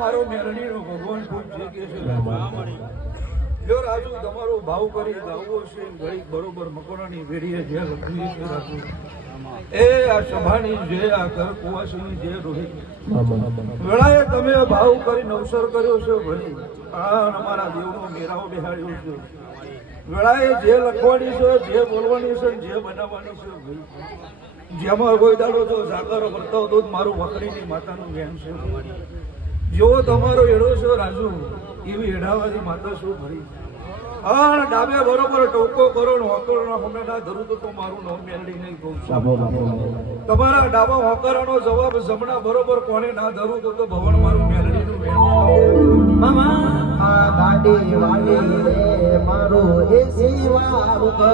મારો મેરણીનો ભગવાન ખૂબ જે કે છે જો રાજુ તમારો ભાવ કરી ગાવો છે ઘડી બરોબર મકોરાની વેડીએ જે લખવી છે રાજુ એ આ સભાની જે આ ઘર કુવાસીની જે રોહિત વેળાએ તમે ભાવ કરી નવસર કર્યો છે ભણી આ અમારા દેવનો મેરાઓ બેહાડ્યો છે વેળાએ જે લખવાની છે જે બોલવાની છે જે બનાવવાની છે ભાઈ જેમાં કોઈ દાડો જો જાગર વર્તાવ તો મારું વકરીની માતાનું જ્ઞાન છે જેવો તમારો એડો છે રાજુ એવી એડાવાળી માતા શું ભરી હા ડાબે બરોબર ટોકો કરો ને હોકરનો હમે ના ધરું તો મારું નામ મેલડી નહીં કહું છું તમારા ડાબા હોકરનો જવાબ જમણા બરોબર કોને ના ધરું તો ભવન મારું મેલડીનું મેલડી મામા આ ગાડી વાળી રે મારો એ સેવા રૂપ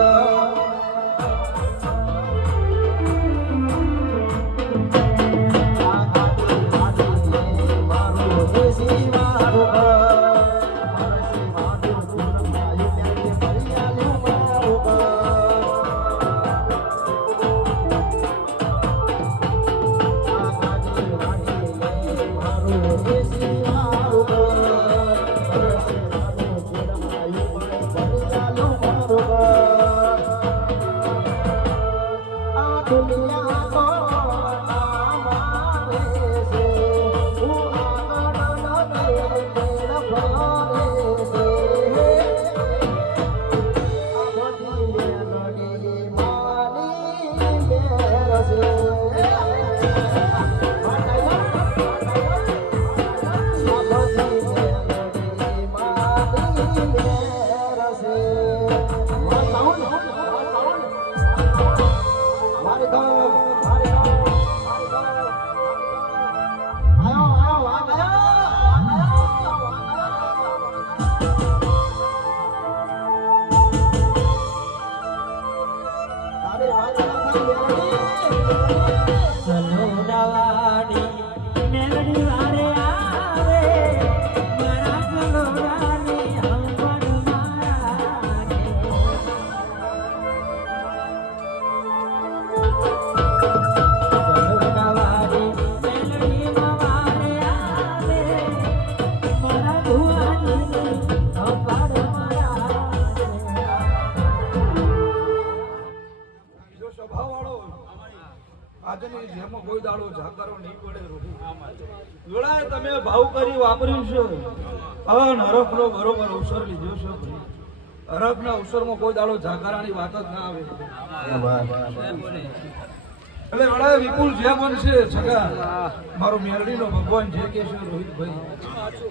તમે ભાવ કરી વાપર્યું છે હરખ નો બરોબર અવસર લીધો છે હરખ ના અવસર માં કોઈ દાડો જાગરાની વાત જ ના આવે એટલે વડા વિપુલ જે બનશે છગા મારો મેરડી નો ભગવાન જે કે છે રોહિતભાઈ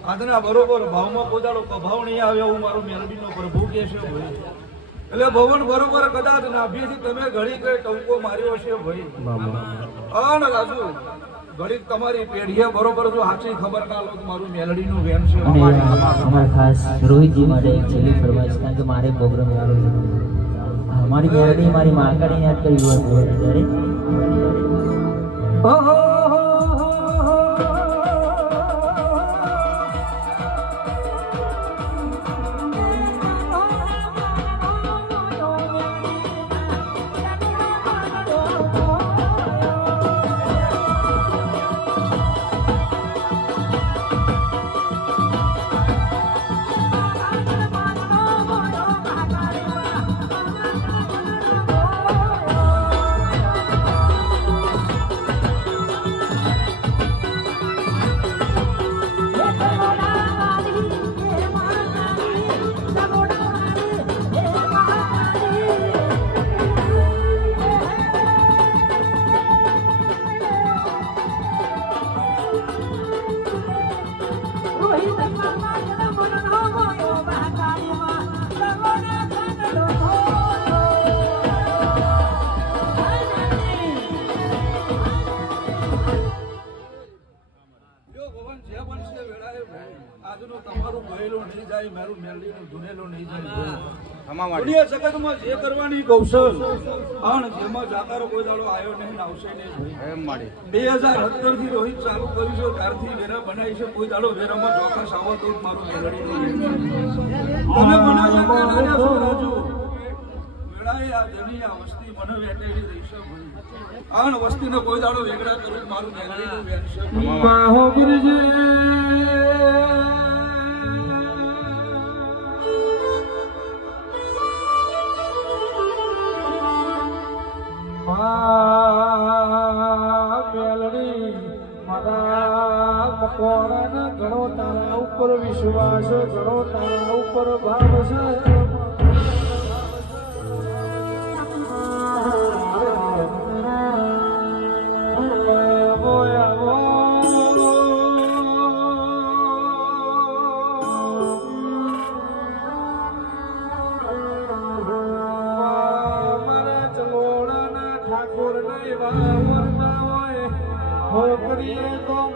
આજના બરોબર ભાવમાં કોઈ દાડો કભાવ નહીં આવે એવું મારો મેરડી નો પ્રભુ કે છે ભાઈ એટલે ભવન બરોબર કદાચ નાભીથી તમે ઘડી કઈ ટંકો માર્યો છે ભાઈ રાજુ ઘડીક તમારી પેઢીએ બરોબર જો સાચી ખબર ના લો તો મારું મેલડીનું વેન છે અને અમારા ખાસ રોહિતજી માટે એક છેલ્લી ફરમાઈશ, કારણ કે મારે પ્રોગ્રામ ચાલુ છે. મારી મેલડી મારી માકાને યાદ કરી હોય ત્યારે આજનું તમારું ગયેલું નહીં જાય, મારું મેલડીનું ધૂનેલું નહીં જાય. દુનિયા જગતમાં જે કરવાની કૌશલ અને જેમાં જાકારો કોઈ દાડો આવ્યો નહીં, આવશે નહીં. 2017 થી રોહિત ચાલુ કર્યું છે, ત્યારથી વેરા બનાવી છે. કોઈ દાડો વેરામાં ચોક્કસ આવો તો જ મારું મેલડીનું તમે બનાવ્યા રાજુ વેળાએ આ જની આ વસ્તી મને વેટેડી રહી છે. આણ વસ્તીને કોઈ દાડો વેગળા કરું મારું મેલડીનું વેર છે. મેલડી મારા મકોડાને ઘણો તારા ઉપર વિશ્વાસ, ઘણો તારા ઉપર ભાવ છે.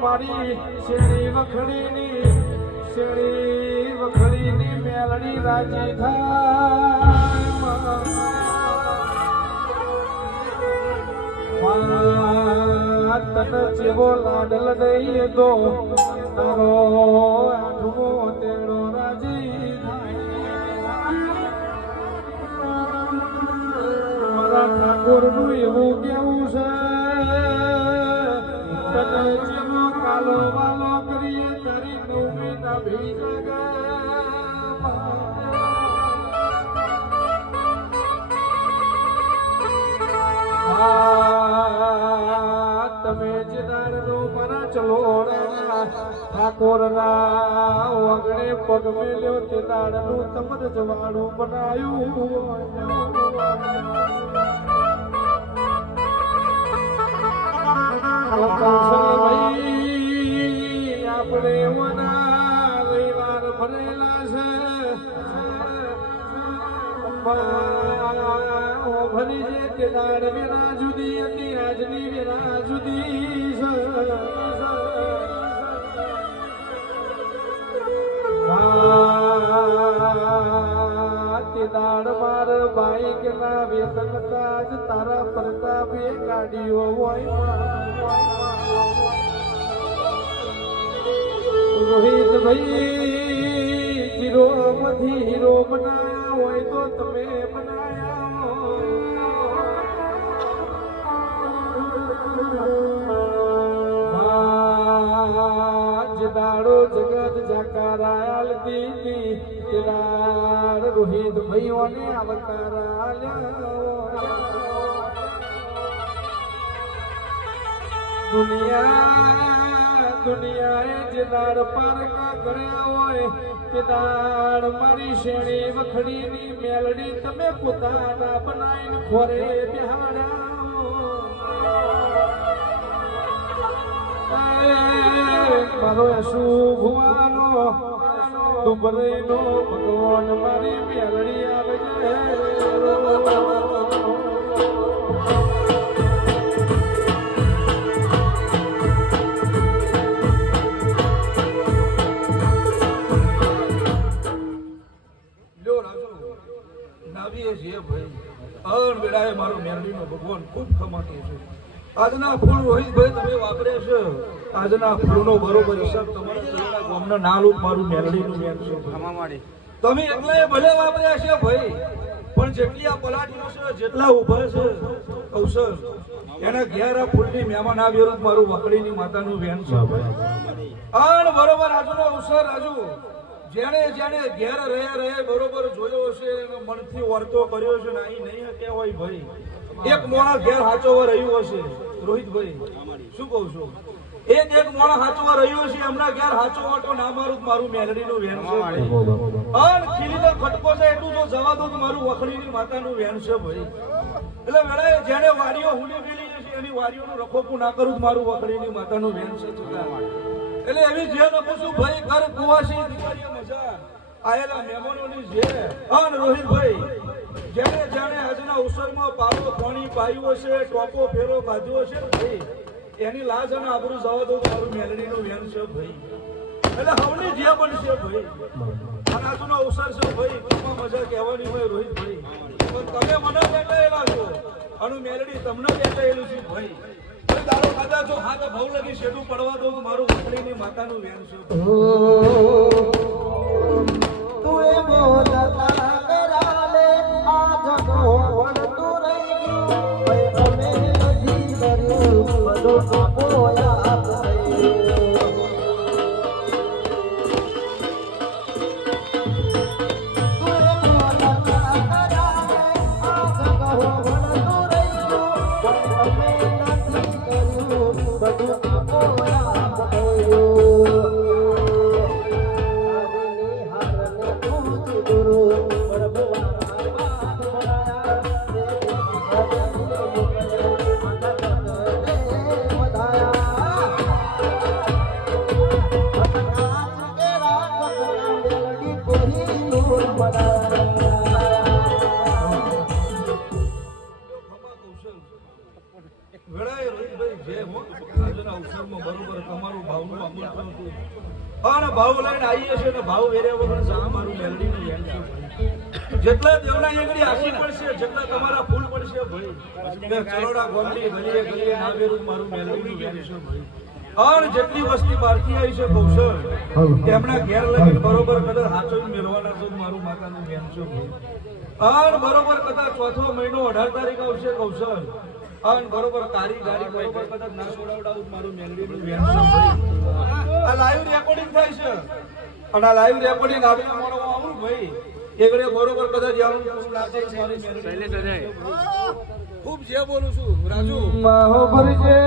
મારી શેરી વખડીની મેલડી રાજી થાય. તને જેવો લાડલ દઈએ તો તારો આઠમો તેડો રાજી થાય. મારા ઠાકોરનું એવું કેવું છે, તને જેવો કાલો વાલો કરીએ તારી નવમી ના ભીજા. તમે જે દાડનો મારા ચલોડા ઠાકોરના વગડે પગ મેલ્યો તે દાડનું તમને જવાડું બનાયું. આપણે રવિવાર ભરેલા છે, ભરી છે તે દાડ વેરા જુદી હતી, આજની વેરા જુદી છે. તે દાડ માર બાઈક ના વેતન તાજ તારા પ્રતાપે ગાડીઓ હોય. રોહિત ભાઈ હીરો માંથી હીરો બનાયા હોય તો તમે બનાયા. દાડો જગત જાકારાલ દીદી તેરાર રોહિત ભાઈઓને આવકારાલ. દુનિયાએ જે દાડ પારકા કર્યા હોય તે દાડ મારી શેણી વખડીની મેલડી તમે પોતાના બનાવીને ખોરે બેહાડ્યા. મારો શુભવાનો દુબરેનો ભગવાન મારી મેલડી આવે છે. વેળાએ મારો મેરડીનો ભગવાન ખૂબ ખમાતી છે. આજના ફૂલ રોહિતભાઈ તમે વાપરે છે, આજના ફૂલનો બરોબર હિસાબ તમારા જોડેના ગામના નાલું મારું મેરડીનું મેર છે ભાઈ. તમે એકલાએ ભલે વાપર્યા છે ભાઈ, પણ જેટલી આ પલાટીઓ છે, જેટલા ઊભા છે કૌશલ, એના ઘેર આ ફૂલની મહેમાન આવ્યો મારું વકડીની માતાનું વેન છે ભાઈ. આણ બરોબર આજનો અવસર રાજુ જેને જેને ઘેર રહે બરોબર જોયો હશે, એનો મનથી વર્તો કર્યો છે ને અહીં નહીં કે હોય ભાઈ. એક મોણા ઘેર હાચોવા રહ્યું હશે રોહિતભાઈ, શું કહું છું, એક મોણા હાચોવા રહ્યો છે, એમના ઘેર હાચોવા તો ના મારું મેલડીનું વેન છે અન ખીલીનો ખટકો છે એટલું જો જવા દો તો મારું વખડીની માતાનું વેન છે ભાઈ. એટલે વેળાએ જેને વાડીઓ હુલી ગયેલી છે એની વાડીઓનું રખોપું ના કરું તો મારું વખડીની માતાનું વેન છે. એટલે એવી જે નખું છું ભાઈ, ઘર કુવાસી દીકરીઓ મજા આયેલા મહેમાનોની જે અન રોહિતભાઈ જેને જાણે આજના અવસરમાં પાલો પાણી પાયું હશે, ટોપો ફેરો કાઢ્યો હશે ભાઈ, એની લાજ અને આબરૂ જવા દો મારું મેલડીનું વેન છે ભાઈ. એટલે હવની જે બનશે ભાઈ, અને આજનો અવસર છે ભાઈ, કેમાં મજા કહેવાની હોય રોહિતભાઈ, પણ તમે મને બેઠાયેલા છો અને મેલડી તમને બેઠાયેલું છે ભાઈ. દાડો ખાધા છો હાથ ભાવ લગી શેડું પડવા દો તો મારું વકડીની માતાનું વેન છે. તું એ બોલતા કરાલે આ જગો વળતું રહી ગયું, અમે નથી કર્યું બધું આપો યાદ થઈ. વેળાએ રોહિતભાઈ જે હો આજના અવસરમાં બરોબર તમારું ભાવનું આમંત્રણ હતું અને ભાવ લઈને આવીએ છીએ ને ભાવ વેર્યા વગર જા મારું મેલડીનું વેન છે. જેટલા દેવના એકડી આશી પડશે, જેટલા તમારા ફૂલ પડશે ભાઈ, કે ચરોડા ગોમડી ગલીએ ગલીએ ના વેરું મારું મેલડીનું વેન છે ભાઈ. અને જેટલી વસ્તી બહારથી આવી છે કૌશલ, એમના ઘેર લઈને બરોબર કદાચ હાચો મેળવાના છે મારું માતાનું વેન છે ભાઈ. અને બરોબર કદાચ ચોથો મહિનો 18 તારીખ આવશે કૌશલ, અને બરોબર કારી ગાડી બરોબર કદાચ ના છોડાવડાવું મારું મેલડીનું વેન છે ભાઈ. આ લાઈવ રેકોર્ડિંગ થાય છે અને આ લાઈવ રેકોર્ડિંગ આગળ મળવા આવું ભાઈ, એકડે બરોબર કદાચ આવું નાચે છે મારી મેલડી. ખૂબ જે બોલું છું રાજુ માહો ભરજે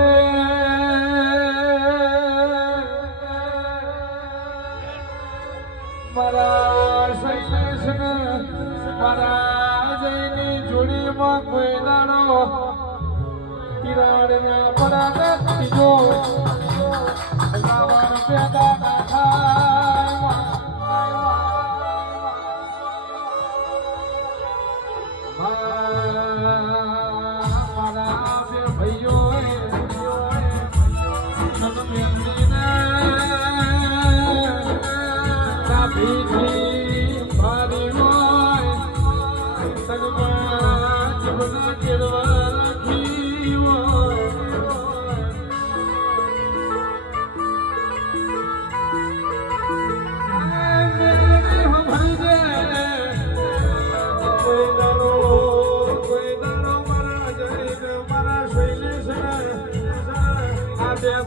મારા સૈલેશને મારા જયની જોડીમાં કોઈ દાડો તિરાડના પડાને ત્રીજો રાવણ પેદા ના થાય. મારા બે ભાઈઓ મારી હોય સગમાં જીવના કેળવા રાખી હોય.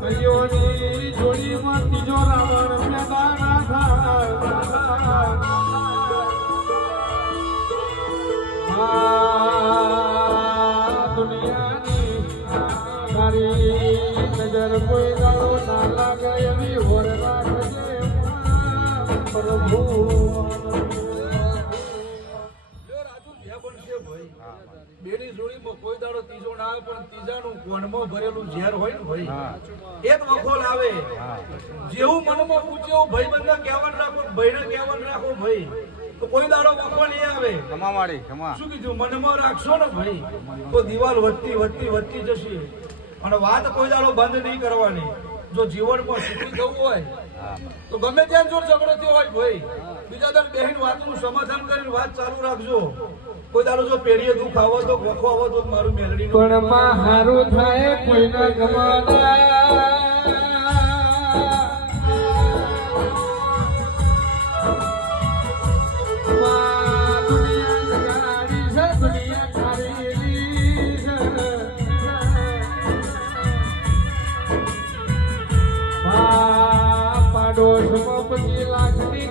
ભાઈઓની જોડીમાં ત્રીજો રાવણ પેદા ના થાય. દુનિયાની તારી નજર કોઈ દાડો ના લાગે એવી હોર રાખજે પ્રભુ. બેની જોડીમાં કોઈ દાડો ત્રીજો ના આવે, પણ ત્રીજાનું કોણમાં ભરેલું ઝેર હોય ને ભાઈ, એક વખોલ આવે. જેવું મનમાં પૂછ્યું ભાઈ બંને કહેવાનું રાખો, ભાઈને કહેવાનું રાખો ભાઈ, તો કોઈ દાડો વખોલ એ આવે. શું કીધું, મનમાં રાખશો ને ભાઈ તો દિવાલ વધતી વધતી વધતી જશે. અને વાત કોઈ દાડો બંધ નહીં કરવાની. જો જીવનમાં સુખી થવું હોય તો ગમે ત્યાં જો ઝઘડો થયો હોય ભાઈ, બીજા દર બેહીને વાતનું સમાધાન કરીને વાત ચાલુ રાખજો. કોઈ દાડો જો પેઢીએ દુઃખ આવો તો ગોખો આવો તો મારું મેલડી પણ માં હારું થાય કોઈના ગમાના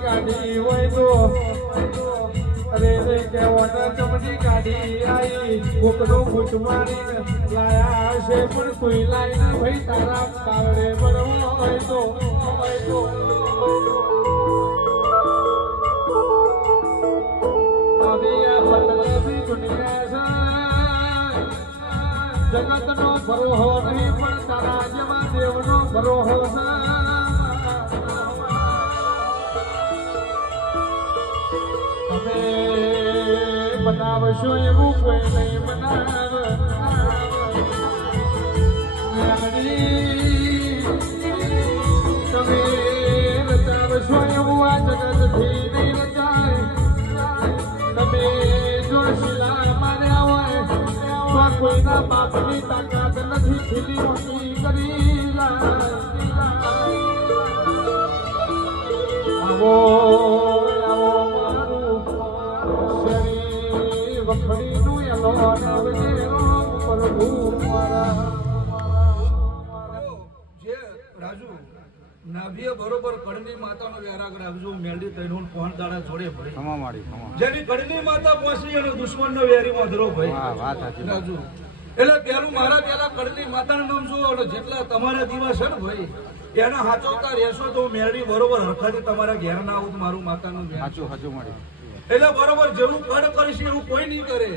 ગાડી હોય તો અરે રે કેવાના ચમડી ગાડી આઈ કોકનો ફૂટ મારીને લાયા હશે પણ કોઈ લાઈના ભાઈ તારા કાવડે બળવો હોય તો આવી આ બદલાવી દુનિયા છે જગતનો ભરોહો નહીં પણ તારા જેવા દેવનો ભરોહો છે તમે બનાવશો એવું કોઈ નહીં બનાવ તમે રચાવશો એવું આ જગતથી નહીં રચાય તમે જો શિલા માર્યા હોય તો કોઈના બાપની તાકાત નથી ખીલી મોટી કરી આવો નાભીએ બરોબર કડની માતાનો વેરાગ રાખજો મેલડી તૈનું કોણ દાડા જોડે ભાઈ જેની કડની માતા પહોંચી અને દુશ્મનનો વેરી મધરો ભાઈ રાજુ એટલે પેલું મારા પેલા કડની માતાનું નામ જો અને જેટલા તમારા દિવસ છે ને ભાઈ એના હાચવતા રહેશો તો મેલડી બરોબર હરખાથી તમારા ઘેર ના આવું મારું માતાનું એટલે બરોબર જેવું કડ કરીશ એવું કોઈ નહીં કરે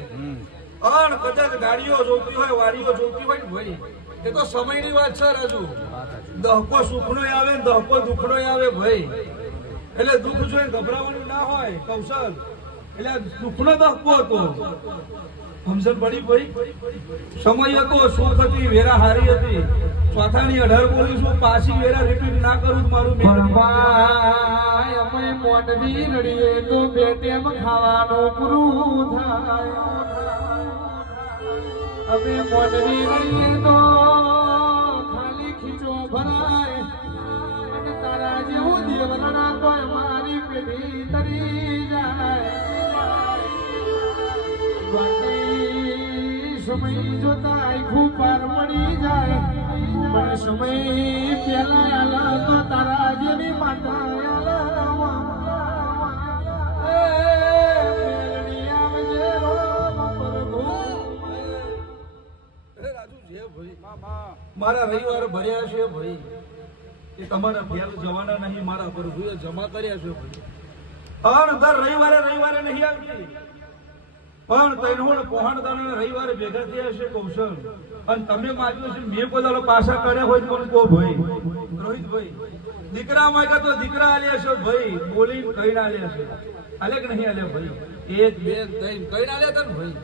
અને કદાચ ગાડીઓ જોતી હોય વાડીઓ જોતી હોય ને ભાઈ એ તો સમયની વાત છે રાજુ દહકો સુખનો આવે ને દહકો દુઃખનો આવે ભાઈ એટલે દુઃખ જોઈને ગભરાવાનું ના હોય કૌશલ એટલે દુઃખનો દહકો હતો સમજણ પડી ભાઈ સમય હતો સુખ હતી વેરા હારી હતી ચોથાની 18 બોલીશું પાછી વેરા રિપીટ ના કરું મારું અમે મોટવી રડીએ તો બે ટેમ ખાવાનું પૂરું થાય અમે મોટવી રડીએ તો ખાલી ખીચો ભરાય અને તારા જેવું દેવલના તો મારી પેઢી તરી જાય સમય જોતા આખું પાર મળી જાય પણ સમય પેલા આલા તો તારા જેવી માતા મારા રવિવાર ભર્યા છે ભાઈ એ તમારા ફેલ જવાના નહીં મારા પ્રભુએ જમા કર્યા છે ભાઈ અને દર રવિવારે નહીં આવતી પણ તૈણોણ પહોંચદાના રવિવારે ભેગા થયા છે કૌશલ અને તમે માગ્યો છે મેં કોઈ દાડો પાછા કર્યા હોય તો કો ભાઈ રોહિતભાઈ દીકરા માંગ્યા તો દીકરા આલ્યા છે ભાઈ બોલી કઈ ના આલ્યા છે આલે કે નહીં આલ્યા ભાઈ 1 2 3 કઈ ના આલ્યા તને ભાઈ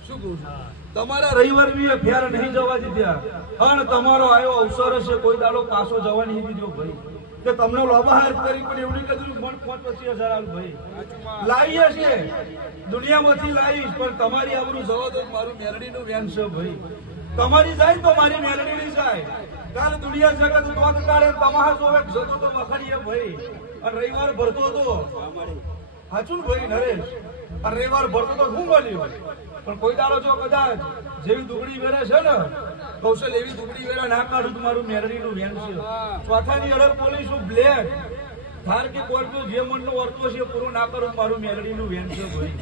શું કહું છું તમારા રવિવાર બી ફેર નહીં જવા દીધા અને તમારો આયો અવસર હશે કોઈ દાડો પાછો જવા નહીં દીધો ભાઈ કે તમને લોભાહાર કરી પણ એવું નહીં કીધું મન 25,000 આલ ભાઈ લાવીએ છે દુનિયામાંથી લાવીશ પણ તમારી આબરૂ જવા દો મારું મેલડીનું વેન છે ભાઈ તમારી જાય તો મારી મેલડીની જાય કાલ દુનિયા જગત તોત કાઢે તમાહા જોવે જતો તો વખડીએ ભાઈ અને રવિવાર ભરતો હતો હાચું ભાઈ નરેશ અને રવિવાર ભરતો તો શું બોલ્યું પણ કોઈ દાડો જો કદાચ જેવી દુગડી વેરે છે ને કૌશલ એવી દુગડી વેરા ના કાઢું તો મારું મેરડીનું વેન છે ચોથાની અડર બોલીશું બ્લેક ધાર કે કોર્ટનો જે મનનો વર્તો છે પૂરો ના કરું મારું મેરડીનું વેન છે ભાઈ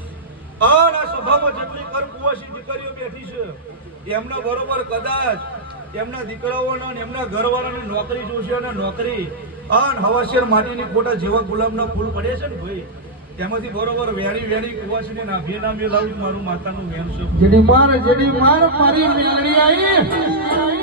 અને આ સભામાં જેટલી કર કુવાસી દીકરીઓ બેઠી છે એમના બરોબર કદાચ એમના દીકરાઓને અને એમના ઘરવાળાને નોકરી જોશે અને નોકરી અને હવાશેર માટીની ખોટા જેવા ગુલાબના ફૂલ પડે છે ને ભાઈ તેમાંથી બરોબર વેણી કુવાસીને નાભે નામે લાવી મારું માતાનું વેણ છે જેડી માર મારી મેલડી આવી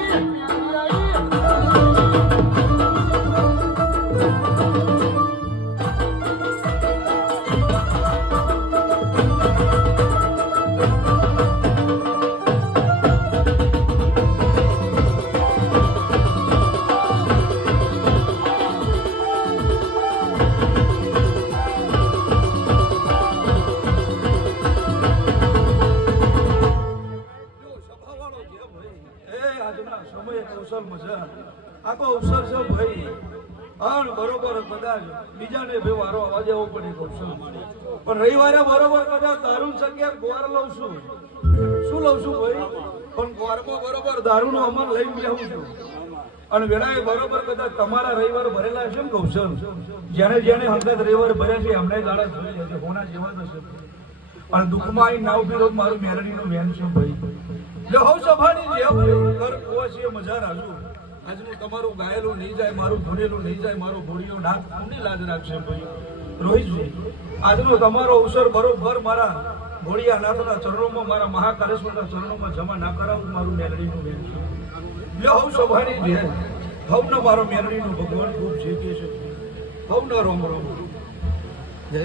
હા બરોબર કદાચ બીજાને ભાઈ વારો અવાજ આવવો પડે કૌશલ પણ રવિવારે બરોબર કદાચ દારૂ શક્યા ગોવાર લઉં છું શું લઉં છું ભાઈ પણ ગોરમાં બરોબર દારૂનું અમર લઈને બેહું છું અને વેળાએ બરોબર કદાચ તમારા રવિવાર ભરેલા છે ને કૌશલ જેને જેને હંગત રવિવાર ભર્યા છે એમને ગાળા જોઈ જશે હોના જેવા જ હશે અને દુઃખમાં આવી નાવ પીરો મારું મેરડીનું મેન છે ભાઈ જો હવ સભાની જેમ કર કોશ એ મજા રાજુ આજનું તમારું ગાયેલું નહીં જાય મારું ભૂલેલું નહીં જાય મારો ભૂડિયો નાક કોની લાજ રાખશે ભાઈ રોહિતજી આજનો તમારો અવસર બરોબર મારા ભોળિયા નાથના ચરણોમાં મારા મહાકાલેશ્વરના ચરણોમાં જમા ના કરાવું મારું મેલડીનું મેન છે લ્યો હવ સભાની જેમ હવનો મારો મેલડીનો ભગવાન ખૂબ છે કે છે હવનો રોમ રોમ જય